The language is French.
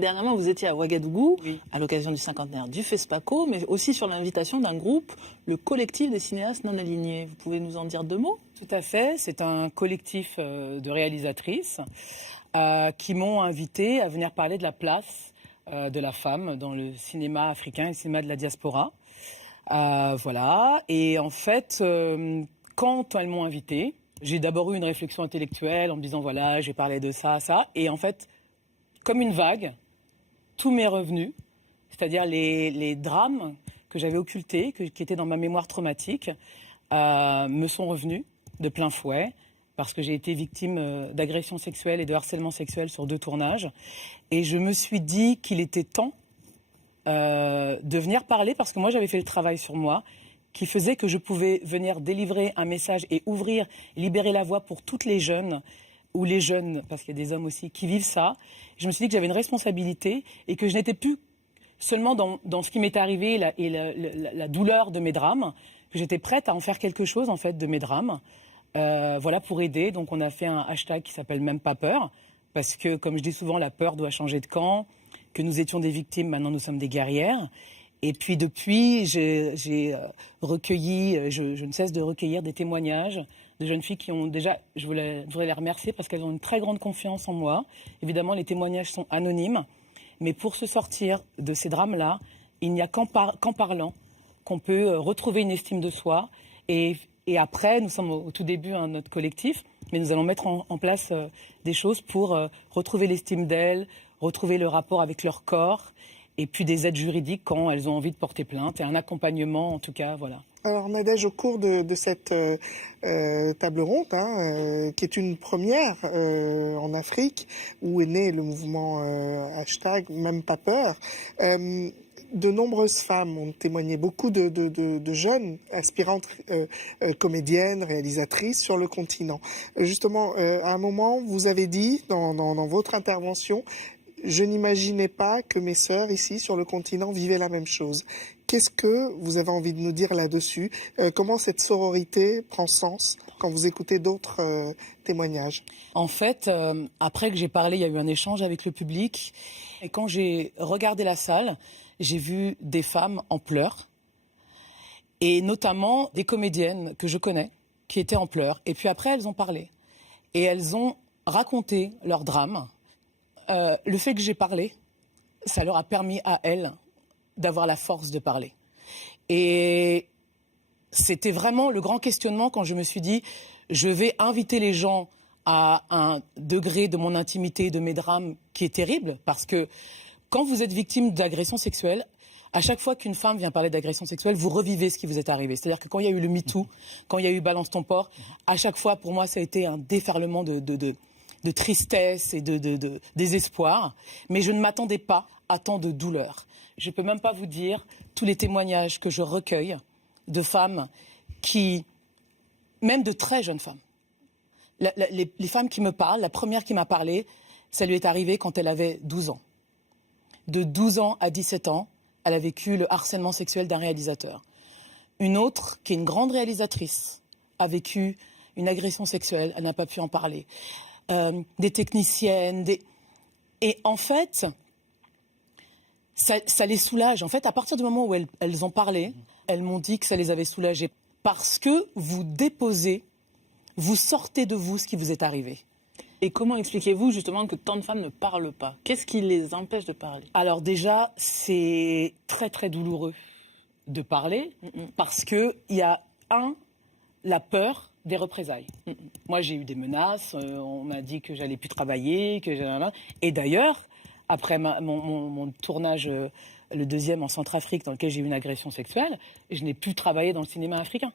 Dernièrement, vous étiez à Ouagadougou, Oui. à l'occasion du cinquantenaire du FESPACO, mais aussi sur l'invitation d'un groupe, le collectif des cinéastes non alignés. Vous pouvez nous en dire deux mots? Tout à fait. C'est un collectif de réalisatrices qui m'ont invité à venir parler de la place de la femme dans le cinéma africain et le cinéma de la diaspora. Voilà. Et en fait, quand elles m'ont invité, j'ai d'abord eu une réflexion intellectuelle en me disant voilà, j'ai parlé de ça, ça. Et en fait, comme une vague, tout m'est revenu. C'est-à-dire les drames que j'avais occultés, qui étaient dans ma mémoire traumatique, me sont revenus de plein fouet, parce que j'ai été victime d'agressions sexuelles et de harcèlement sexuel sur 2 tournages. Et je me suis dit qu'il était temps de venir parler, parce que moi j'avais fait le travail sur moi, qui faisait que je pouvais venir délivrer un message et ouvrir, libérer la voie pour toutes les jeunes, ou les jeunes, parce qu'il y a des hommes aussi, qui vivent ça. Je me suis dit que j'avais une responsabilité et que je n'étais plus seulement dans ce qui m'est arrivé et la douleur de mes drames, que j'étais prête à en faire quelque chose en fait de mes drames. Voilà, pour aider. Donc on a fait un hashtag qui s'appelle Même pas peur, parce que comme je dis souvent, la peur doit changer de camp, que nous étions des victimes, maintenant nous sommes des guerrières. Et puis depuis, j'ai recueilli, je ne cesse de recueillir des témoignages de jeunes filles qui ont déjà, je voudrais les remercier parce qu'elles ont une très grande confiance en moi. Évidemment, les témoignages sont anonymes, mais pour se sortir de ces drames-là, il n'y a qu'en parlant qu'on peut retrouver une estime de soi. Et après, nous sommes au tout début de notre collectif, mais nous allons mettre en place des choses pour retrouver l'estime d'elles, retrouver le rapport avec leur corps, et puis des aides juridiques quand elles ont envie de porter plainte, et un accompagnement en tout cas, voilà. Alors Nadège, au cours de cette table ronde, qui est une première en Afrique, où est né le mouvement hashtag Même pas peur, de nombreuses femmes ont témoigné, beaucoup de jeunes aspirantes comédiennes, réalisatrices sur le continent. Justement, à un moment, vous avez dit dans votre intervention, je n'imaginais pas que mes sœurs ici sur le continent vivaient la même chose. Qu'est-ce que vous avez envie de nous dire là-dessus? Comment cette sororité prend sens quand vous écoutez d'autres témoignages? En fait, après que j'ai parlé, il y a eu un échange avec le public. Et quand j'ai regardé la salle, j'ai vu des femmes en pleurs. Et notamment des comédiennes que je connais, qui étaient en pleurs. Et puis après, elles ont parlé. Et elles ont raconté leur drame. Le fait que j'ai parlé, ça leur a permis à elles d'avoir la force de parler. Et c'était vraiment le grand questionnement quand je me suis dit, je vais inviter les gens à un degré de mon intimité, de mes drames qui est terrible, parce que quand vous êtes victime d'agression sexuelle, à chaque fois qu'une femme vient parler d'agression sexuelle, vous revivez ce qui vous est arrivé. C'est-à-dire que quand il y a eu le MeToo, quand il y a eu Balance ton porc, à chaque fois, pour moi, ça a été un déferlement de tristesse et de désespoir. Mais je ne m'attendais pas à tant de douleur. Je ne peux même pas vous dire tous les témoignages que je recueille de femmes qui, même de très jeunes femmes, les femmes qui me parlent, la première qui m'a parlé, ça lui est arrivé quand elle avait 12 ans. De 12 ans à 17 ans, elle a vécu le harcèlement sexuel d'un réalisateur. Une autre, qui est une grande réalisatrice, a vécu une agression sexuelle, elle n'a pas pu en parler. Des techniciennes, et en fait, ça les soulage. En fait, à partir du moment où elles ont parlé, elles m'ont dit que ça les avait soulagées. Parce que vous déposez, vous sortez de vous ce qui vous est arrivé. Et comment expliquez-vous justement que tant de femmes ne parlent pas? Qu'est-ce qui les empêche de parler? Alors déjà, c'est très très douloureux de parler, parce qu'il y a la peur des représailles. Moi, j'ai eu des menaces, on m'a dit que j'allais plus travailler, et d'ailleurs, après mon tournage, le deuxième en Centrafrique, dans lequel j'ai eu une agression sexuelle, je n'ai plus travaillé dans le cinéma africain.